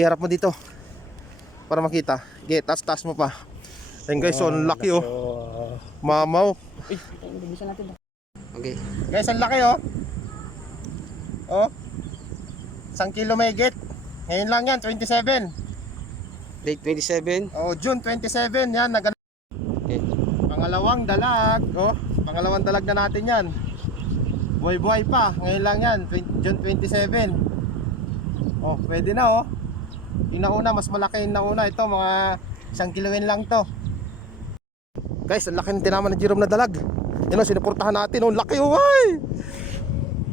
Iharap mo dito para makita. Okay, taas mo pa. Ayun guys, so ang laki oh. Mamaw. Okay. Guys, ang laki oh. Oh. 1 kilo may git. Ngayon lang yan, 27. Date 27. Oh, June 27 yan. Okay. Pangalawang dalag. Oh, pangalawang dalag na natin yan. Buhay-buhay pa. Ngayon lang yan, June 27. Oh, pwede na oh. Yung nauna, mas malaki yung nauna. Ito, mga 1 kiloin lang to. Guys, ang laki ng tinaman ng Jerome na dalag. Yan o, sinuportahan natin oh. Laki oh, ay!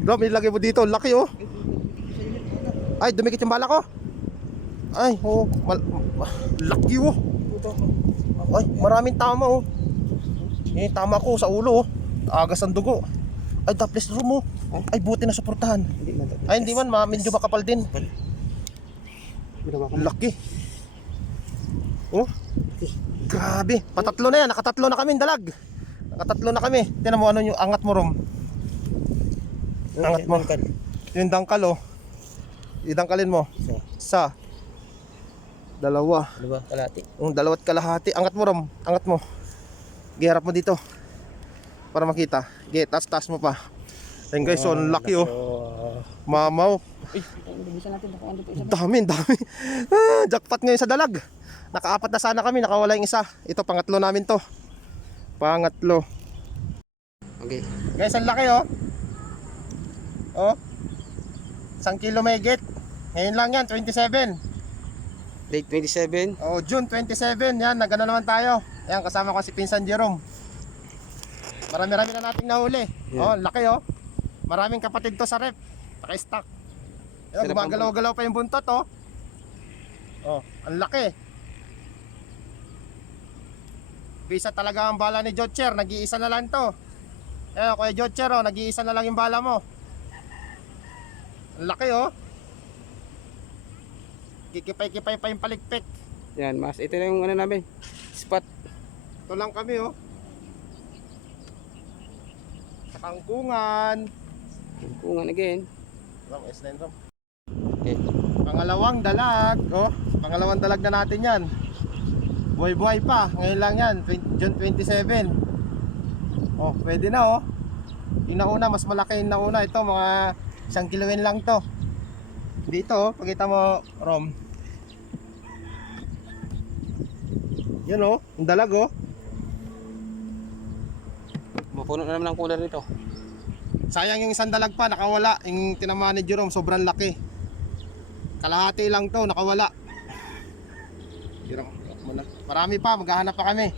Grabe, ilagay mo dito, laki oh. Ay, dumikit yung bala ko. Ay, oh, laki oh. Ay, maraming tama oh. Eh, tama ko sa ulo oh. Agas ang dugo. Ay, topless room oh. Ay, buti na suportahan. Ay, hindi man, medyo makapal din. Laki. Oh, grabe. Patatlo na yan, nakatatlo na kami dalag. Nakatatlo na kami. Tingnan mo ano yung angat mo, Rom. Angat mo. Yung dangkal oh. Idangkalin mo. Sa dalawa. Dalawa kalahati. Dalawat kalahati. Angat mo, Rom. Angat mo. Giharap mo dito para makita. Okay, taas mo pa. Ayun guys, so ang laki oh. Mamaw. Dami. Jackpot ngayon sa dalag. Nakaapat na sana kami, nakawala yung isa. Ito, pangatlo namin to. Pangatlo. Okay. Guys, ang laki oh. Oh. 1 kilo may git. Ngayon lang yan, 27. Date 27. Oh, June 27 yan, nagano naman tayo. Yan, kasama ko si Pinsan Jerome. Marami-rami na nating nahuli. Oh, laki oh. Maraming kapatid to sa rep. Naka-stock. Ayun, gumagalaw-galaw pa yung buntot oh. Oh, ang laki. Bisa talaga ang bala ni Jotcher, nag-iisa na lang to. Ayun, Kuya Jotcher oh, nag-iisa na lang yung bala mo. Ang laki oh. Kikipay-kipay pa yung palikpik. Yan, mas ito na yung ano namin. Spot. Ito lang kami oh. Sa Kangkungan. Kungan again. Okay. Pangalawang dalag oh. Pangalawang dalag na natin yan. Buhay-buhay pa. Ngayon lang yan, June 27. Oh, pwede na oh. Yung nauna, mas malaki yung nauna. Ito, mga 1 kiloin lang to. Dito oh, pakita mo, Rom. Yan oh, yung dalag oh. Mapuno na naman ang cooler nito. Sayang yung isang dalag pa, nakawala. Yung tinamaan ni Jerome, sobrang laki. Kalahati lang to, nakawala. Jerome, marami pa, maghahanap pa kami.